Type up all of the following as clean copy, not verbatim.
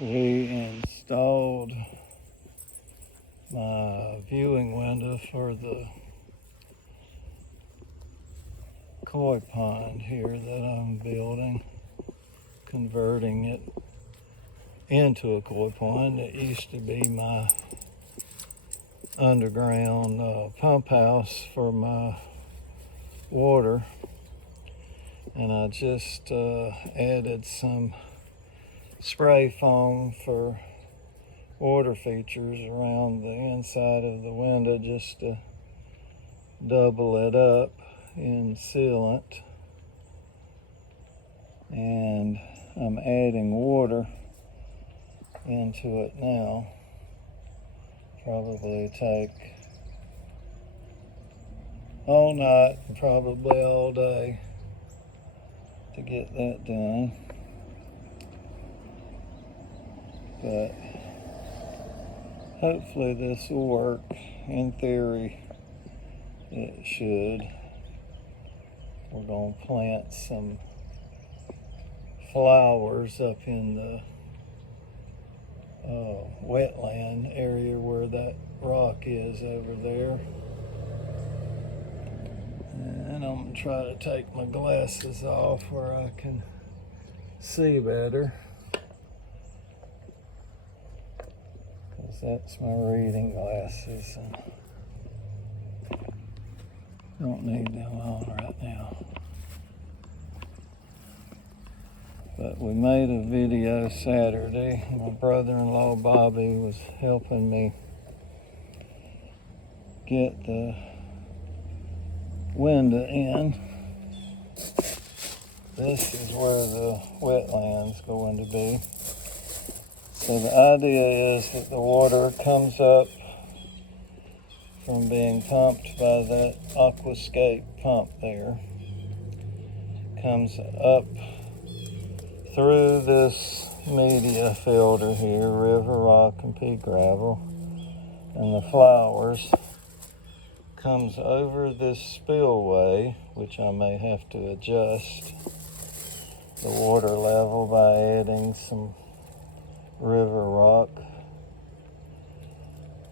We installed my viewing window for the koi pond here that I'm building, converting it into a koi pond. It used to be my underground pump house for my water, and I just added some spray foam for water features around the inside of the window just to double it up in sealant. And I'm adding water into it now. Probably take all night and probably all day to get that done. But hopefully this will work. In theory, it should. We're going to plant some flowers up in the wetland area where that rock is over there. And I'm going to try to take my glasses off where I can see better, because that's my reading glasses. And don't need them on right now. But we made a video Saturday. My brother-in-law Bobby was helping me get the window in. This is where the wetland's going to be. So the idea is that the water comes up from being pumped by that Aquascape pump there, comes up through this media filter here, river rock and pea gravel, and the flowers, comes over this spillway, which I may have to adjust the water level by adding some river rock.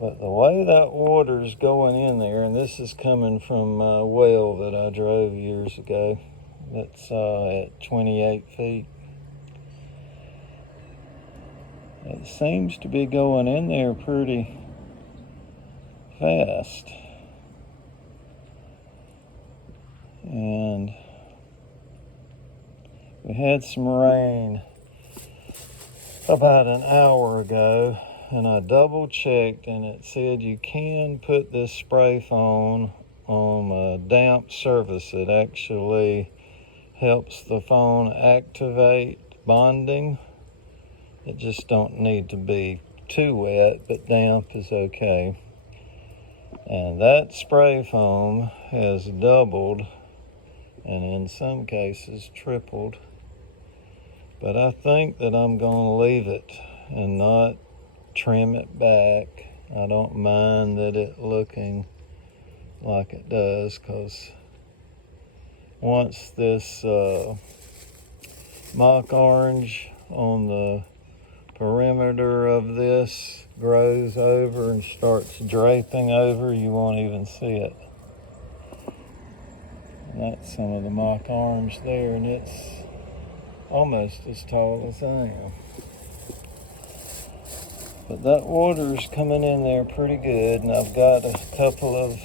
But the way that water's going in there, and this is coming from a well that I drove years ago, that's at 28 feet. It seems to be going in there pretty fast. And we had some rain about an hour ago, and I double checked and it said you can put this spray foam on a damp surface. It actually helps the phone activate bonding. It just don't need to be too wet, but damp is okay. And that spray foam has doubled, and in some cases tripled. But I think that I'm going to leave it and not trim it back. I don't mind that it looking like it does, because once this mock orange on the perimeter of this grows over and starts draping over, you won't even see it. And that's some of the mock orange there, and it's almost as tall as I am. But that water's coming in there pretty good, and I've got a couple of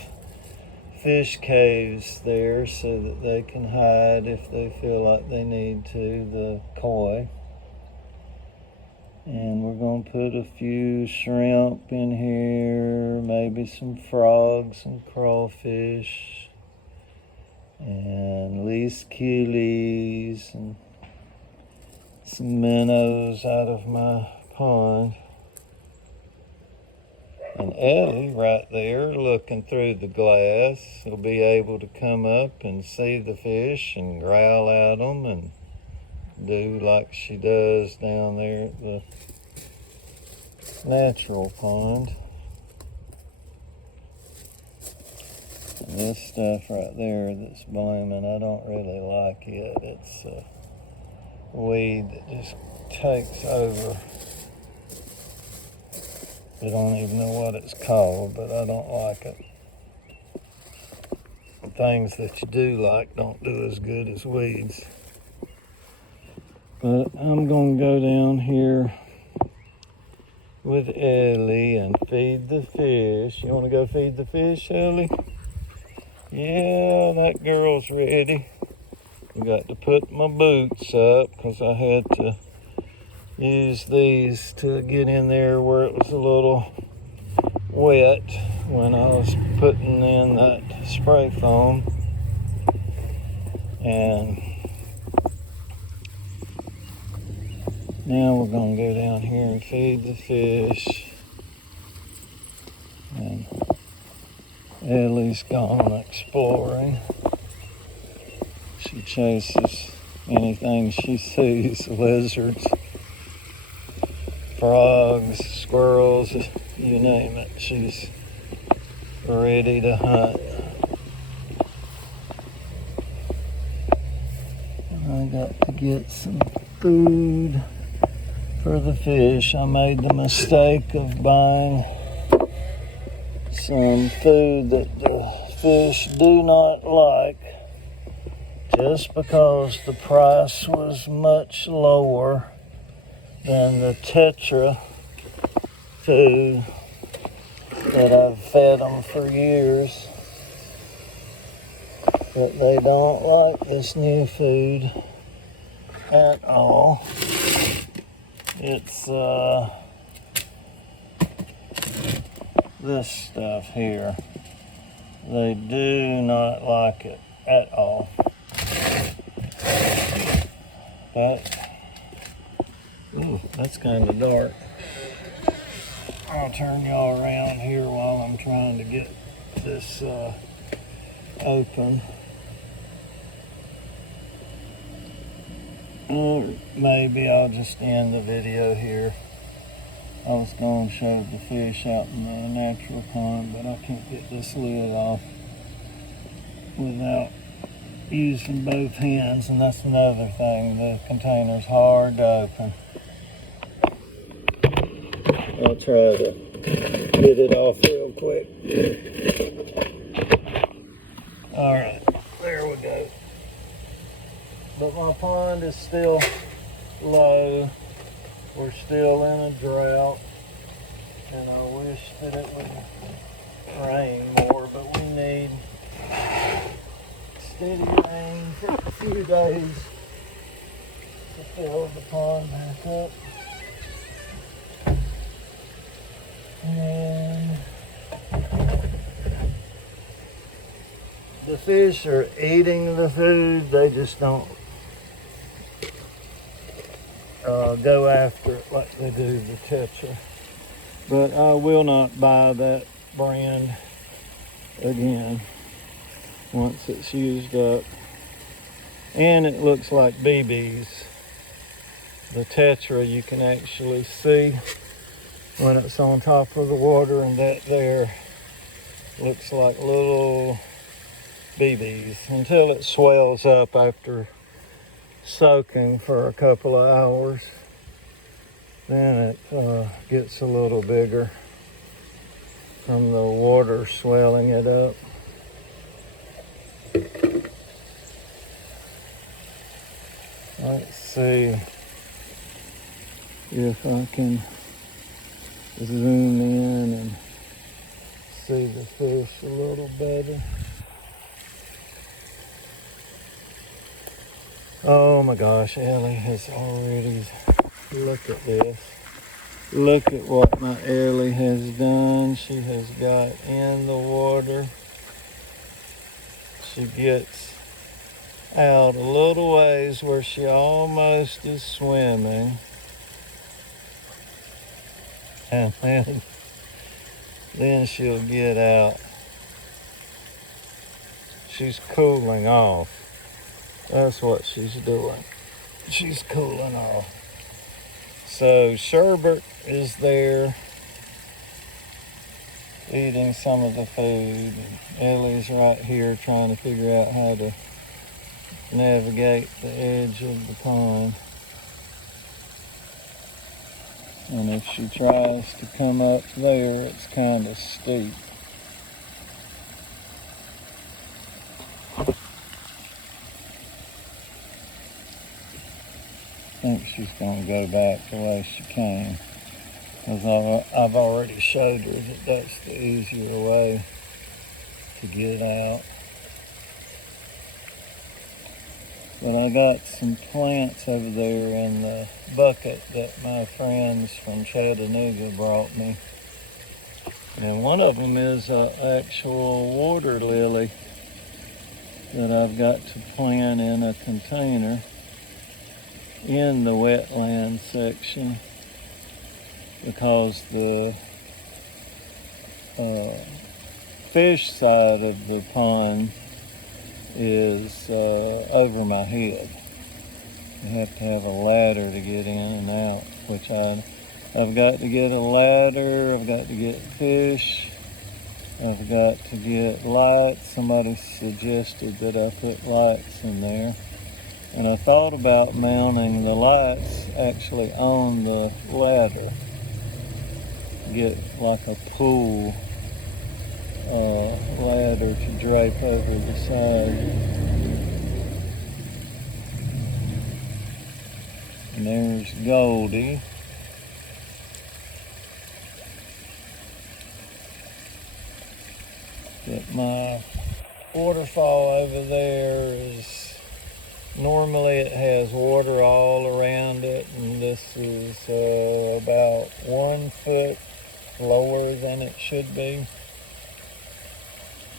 fish caves there so that they can hide if they feel like they need to, the koi. And we're going to put a few shrimp in here, maybe some frogs and crawfish, and least killies, and some minnows out of my pond. And Ellie right there looking through the glass will be able to come up and see the fish and growl at them and do like she does down there at the natural pond. And this stuff right there that's blooming, I don't really like it. It's a weed that just takes over I don't even know what it's called, but I don't like it. Things that you do like don't do as good as weeds. But I'm gonna go down here with Ellie and feed the fish. You wanna go feed the fish, Ellie? Yeah, that girl's ready. I got to put my boots up because I had to use these to get in there where it was a little wet when I was putting in that spray foam. And now we're gonna go down here and feed the fish. And Ellie's gone exploring. She chases anything she sees, lizards, frogs, squirrels, you name it. She's ready to hunt. I got to get some food for the fish. I made the mistake of buying some food that the fish do not like just because the price was much lower than the Tetra food that I've fed them for years. But they don't like this new food at all. It's this stuff here. They do not like it at all. That's kind of dark. I'll turn y'all around here while I'm trying to get this open. Maybe I'll just end the video here. I was going to show the fish out in the natural pond, but I can't get this lid off without using both hands, and that's another thing. The container's hard to open. I'll try to get it off real quick. All right, there we go. But my pond is still low. We're still in a drought, and I wish that it would rain more, but we need steady rain for a few days to fill the pond back up. And the fish are eating the food, they just don't go after it like they do the Tetra. But I will not buy that brand again once it's used up. And it looks like BBs. The Tetra you can actually see when it's on top of the water, and that there looks like little BBs until it swells up after soaking for a couple of hours. Then it gets a little bigger from the water swelling it up. Let's see if I can zoom in and see the fish a little better. Oh my gosh, Ellie has already, look at this. Look at what my Ellie has done. She has got in the water. She gets out a little ways where she almost is swimming. And then she'll get out. She's cooling off. That's what she's doing. She's cooling off. So Sherbert is there eating some of the food. Ellie's right here trying to figure out how to navigate the edge of the pond. And if she tries to come up there, it's kind of steep. I think she's going to go back the way she came. Because I've already showed her that that's the easier way to get out. But I got some plants over there in the bucket that my friends from Chattanooga brought me. And one of them is an actual water lily that I've got to plant in a container in the wetland section, because the fish side of the pond is over my head. You have to have a ladder to get in and out, which I've got to get a ladder, I've got to get fish, I've got to get lights. Somebody suggested that I put lights in there. And I thought about mounting the lights actually on the ladder. Get like a pool ladder to drape over the side. And there's Goldie. But my waterfall over there is, normally it has water all around it, and this is about 1 foot lower than it should be.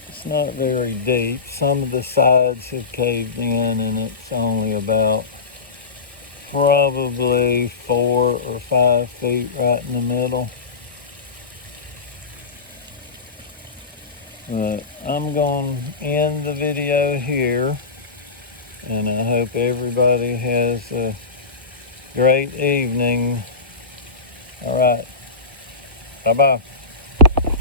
It's not very deep. Some of the sides have caved in, and it's only about probably 4 or 5 feet right in the middle. But I'm going to end the video here, and I hope everybody has a great evening. All right. Bye-bye.